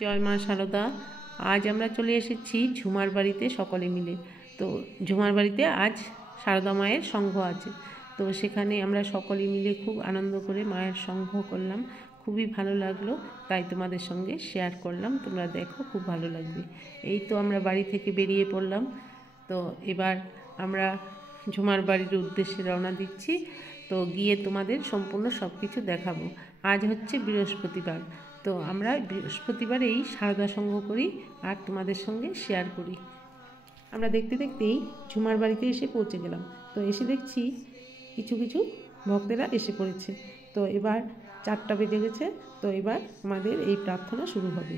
জয় মা শারদা। আজ আমরা চলে এসেছি ঝুমার বাড়িতে সকলে মিলে। তো ঝুমার বাড়িতে আজ শারদা মায়ের সংঘ আছে। তো সেখানে আমরা সকলে মিলে খুব আনন্দ করে মায়ের সংঘ করলাম। খুবই ভালো লাগলো, তাই তোমাদের সঙ্গে শেয়ার করলাম। তোমরা দেখো, খুব ভালো লাগবে। এই তো আমরা বাড়ি থেকে বেরিয়ে পড়লাম। তো এবার আমরা ঝুমার বাড়ির উদ্দেশ্যে রওনা দিচ্ছি। তো গিয়ে তোমাদের সম্পূর্ণ সব কিছু দেখাবো। আজ হচ্ছে বৃহস্পতিবার। তো আমরা বৃহস্পতিবারেই শারদা সংঘ করি আর তোমাদের সঙ্গে শেয়ার করি। আমরা দেখতে দেখতেই ঝুমার বাড়িতে এসে পৌঁছে গেলাম। তো এসে দেখছি কিছু কিছু ভক্তেরা এসে পড়েছে। তো এবার 4টা বেজে গেছে। তো এবার আমাদের এই প্রার্থনা শুরু হবে।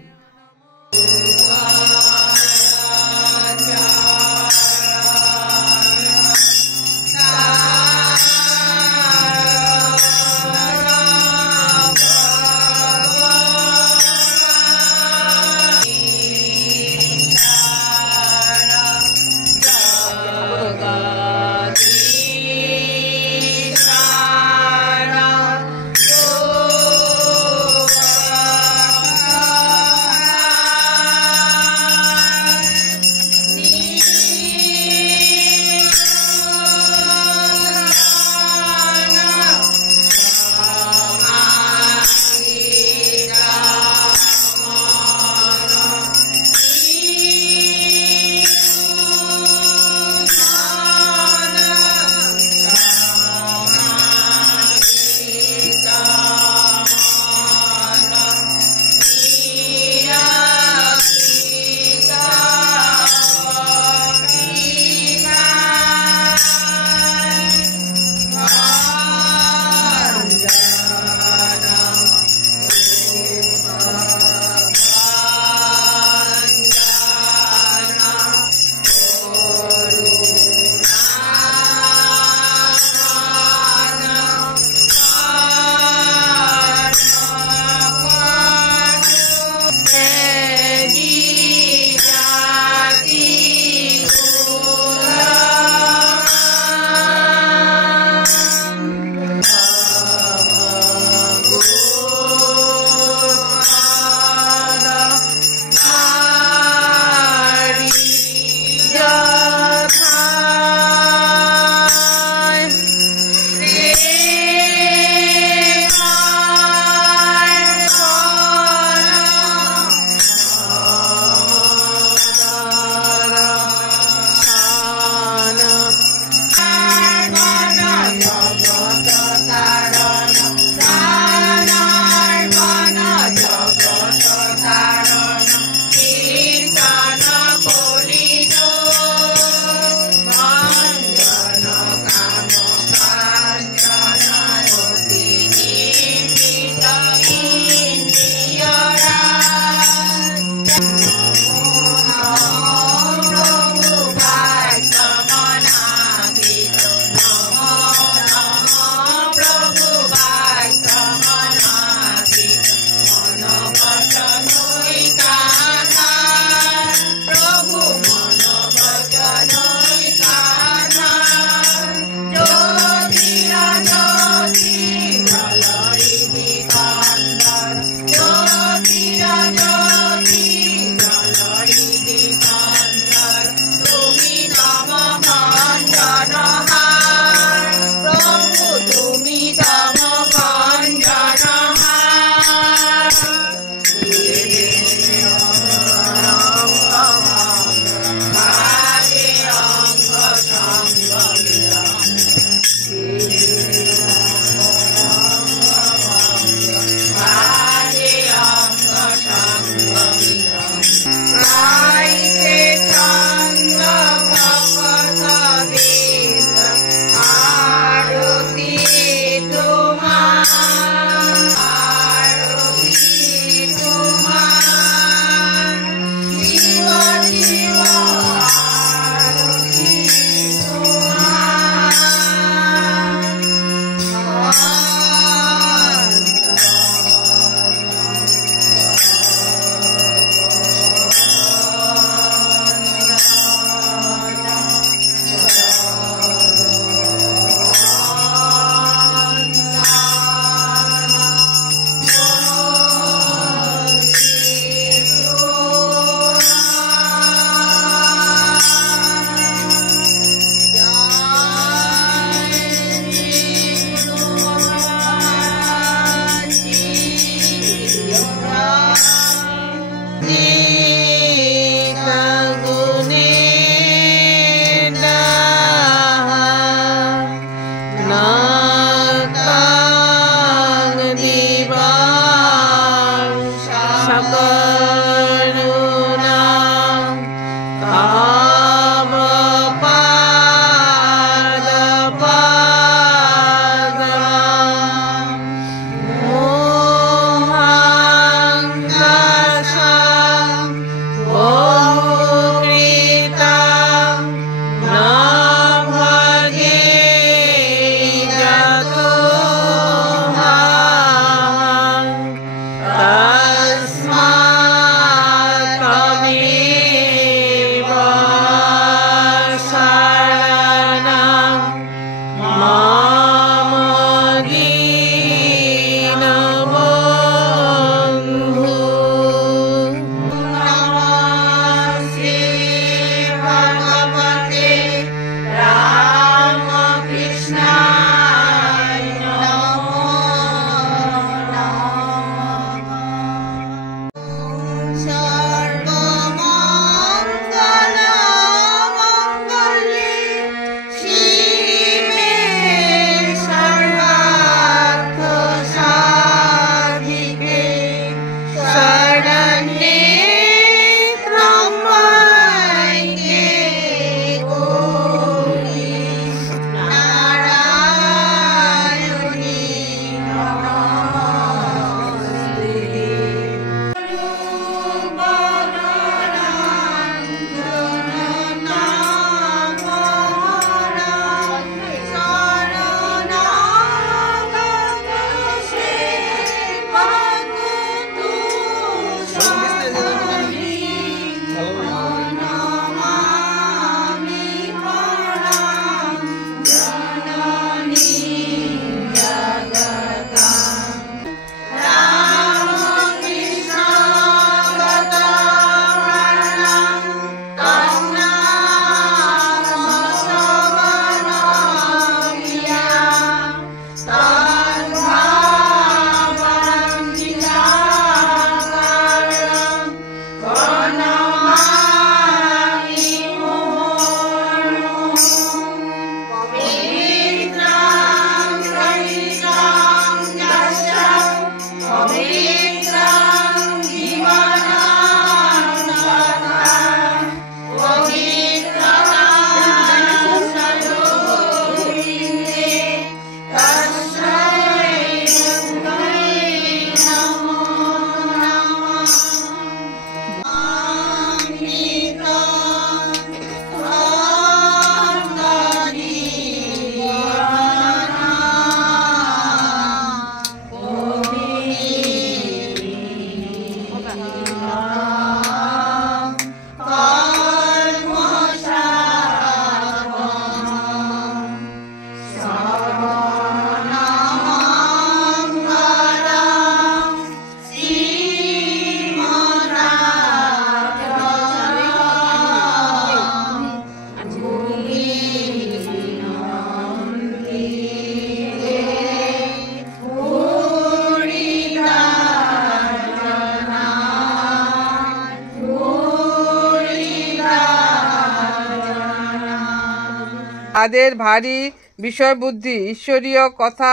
তাদের ভারী বিষয়বুদ্ধি, ঈশ্বরীয় কথা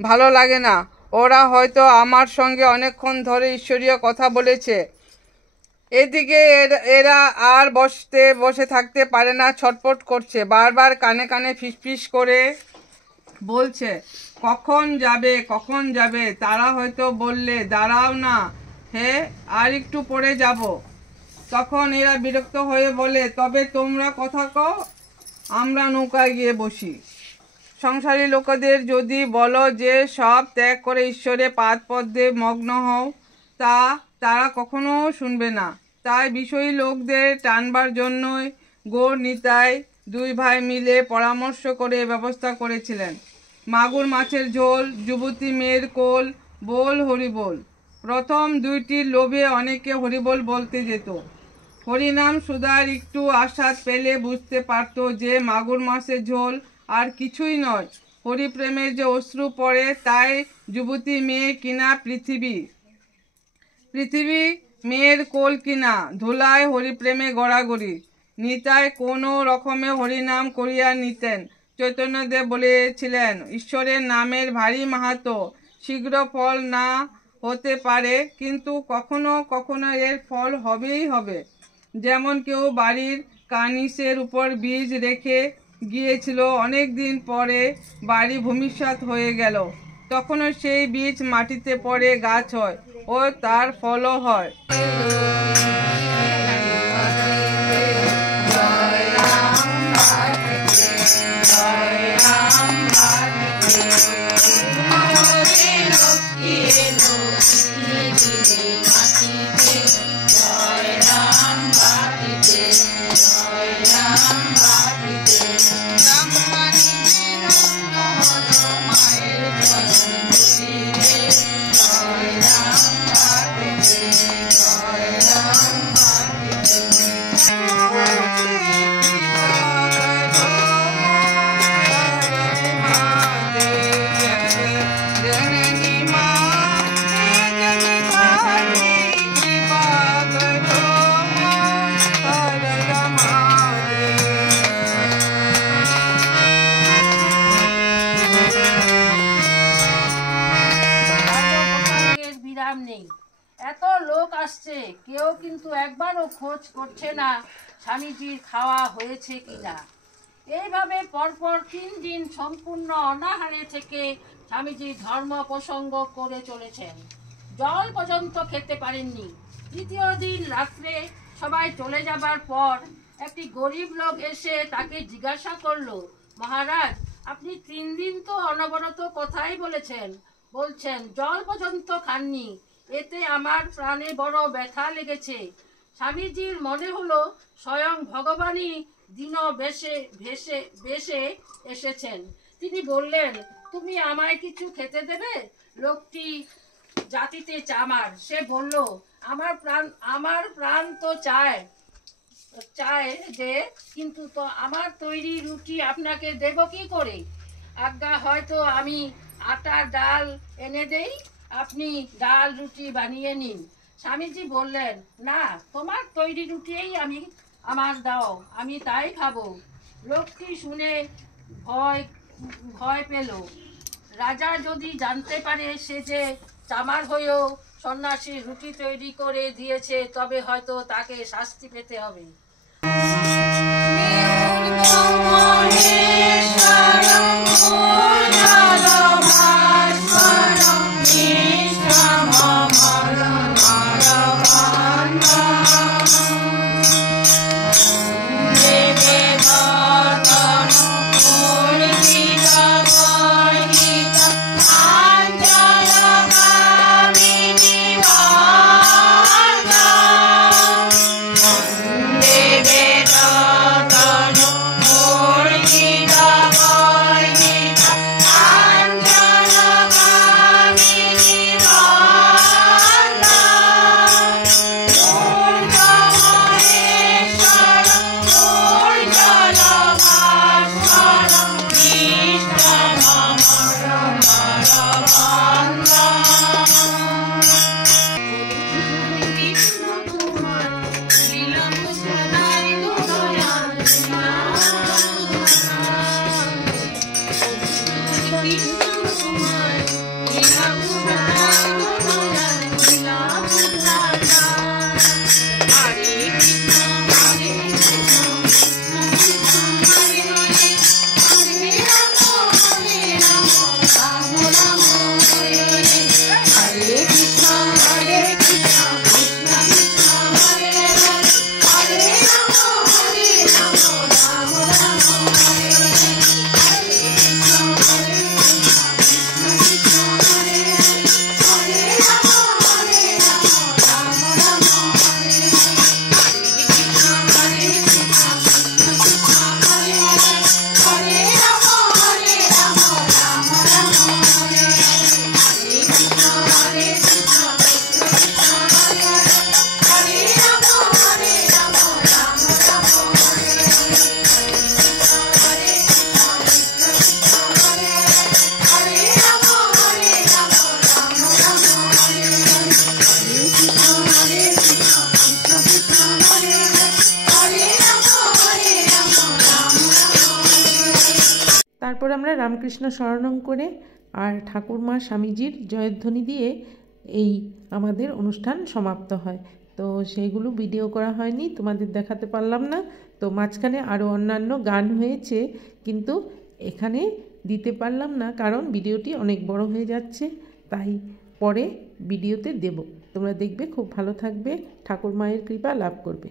ভালো লাগে না। ওরা হয়তো আমার সঙ্গে অনেকক্ষণ ধরে ঈশ্বরীয় কথা বলেছে। এদিকে এরা আর বসে থাকতে পারে না, ছটফট করছে, বারবার কানে কানে ফিসফিস করে বলছে, কখন যাবে কখন যাবে। তারা হয়তো বললে, দাঁড়াও না হে, আর একটু পরে যাব। তখন এরা বিরক্ত হয়ে বলে, তবে তোমরা কথা কও, আমরা নৌকায় গিয়ে বসি। সংসারী লোকেদের যদি বলো যে সব ত্যাগ করে ঈশ্বরে পাদপদ্মে মগ্ন হও, তারা কখনো শুনবে না। তাই বিষয়ী লোকদের টানবার জন্যই গৌর নিতাই দুই ভাই মিলে পরামর্শ করে ব্যবস্থা করেছিলেন। মাগুর মাছের ঝোল, যুবতী মেয়ের কোল, বল হরিবোল। প্রথম দুইটির লোভে অনেকে হরিবোল বলতে যেত। হরিনাম সুধার একটু আস্বাদ পেলে বুঝতে পারত যে মাগুর মাছের ঝোল আর কিছুই নয়, হরিপ্রেমের যে অশ্রু পড়ে তাই যুবতী মেয়ে কিনা পৃথিবী মেয়ের কোল কিনা, ধুলায় হরিপ্রেমে গড়াগড়ি। নিতাই কোনো রকমে হরিনাম করিয়া নিতেন। চৈতন্যদেব বলেছিলেন, ঈশ্বরের নামের ভারী মাহাত্ম্য, শীঘ্র ফল না হতে পারে, কিন্তু কখনো কখনো এর ফল হবেই হবে। যেমন কেউ বাড়ির কার্নিসের উপর বীজ রেখে গিয়েছিল, অনেক দিন পরে বাড়ি ভূমিসাৎ হয়ে গেল, তখনও সেই বীজ মাটিতে পড়ে গাছ হয় ও তার ফলও হয়। এত লোক আসছে, কেউ কিন্তু একবারও খোঁজ করছে না স্বামীজির খাওয়া হয়েছে কিনা। এইভাবে পরপর 3 দিন সম্পূর্ণ অনাহারে থেকে স্বামীজি ধর্ম প্রসঙ্গ করে চলেছেন। জল পর্যন্ত খেতে পারেননি। তৃতীয় দিন রাত্রে সবাই চলে যাবার পর একটি গরিব লোক এসে তাকে জিজ্ঞাসা করলো, মহারাজ, আপনি 3 দিন তো অনবরত কথাই বলছেন, জল পর্যন্ত খাননি, এতে আমার প্রাণে বড় ব্যথা লেগেছে। স্বামীজির মনে হলো স্বয়ং ভগবানই দিন বেশে এসেছেন। তিনি বললেন, তুমি আমায় কিছু খেতে দেবে? লোকটি জাতিতে চামার, সে বলল, আমার প্রাণ তো চায় যে, কিন্তু তো আমার তৈরি রুটি আপনাকে দেব কি করে? আজ্ঞা, হয়তো আমি আটা ডাল এনে দেই, আপনি ডাল রুটি বানিয়ে নিন। স্বামীজি বললেন, না, তোমার তৈরি রুটিই আমার দাও, আমি তাই খাবো। লোকটি শুনে ভয় পেল। রাজা যদি জানতে পারে সে যে চামার হয়েও সন্ন্যাসী রুটি তৈরি করে দিয়েছে, তবে হয়তো তাকে শাস্তি পেতে হবে। তারপর আমরা রামকৃষ্ণ স্মরণম করে আর ঠাকুরমা স্বামীজির জয়ধ্বনি দিয়ে এই আমাদের অনুষ্ঠান সমাপ্ত হয়। তো সেইগুলো ভিডিও করা হয়নি, তোমাদের দেখাতে পারলাম না। তো মাঝখানে আরও অন্যান্য গান হয়েছে, কিন্তু এখানে দিতে পারলাম না, কারণ ভিডিওটি অনেক বড় হয়ে যাচ্ছে। তাই পরে ভিডিওতে দেব। তোমরা দেখবে, খুব ভালো থাকবে, ঠাকুর মায়ের কৃপা লাভ করবে।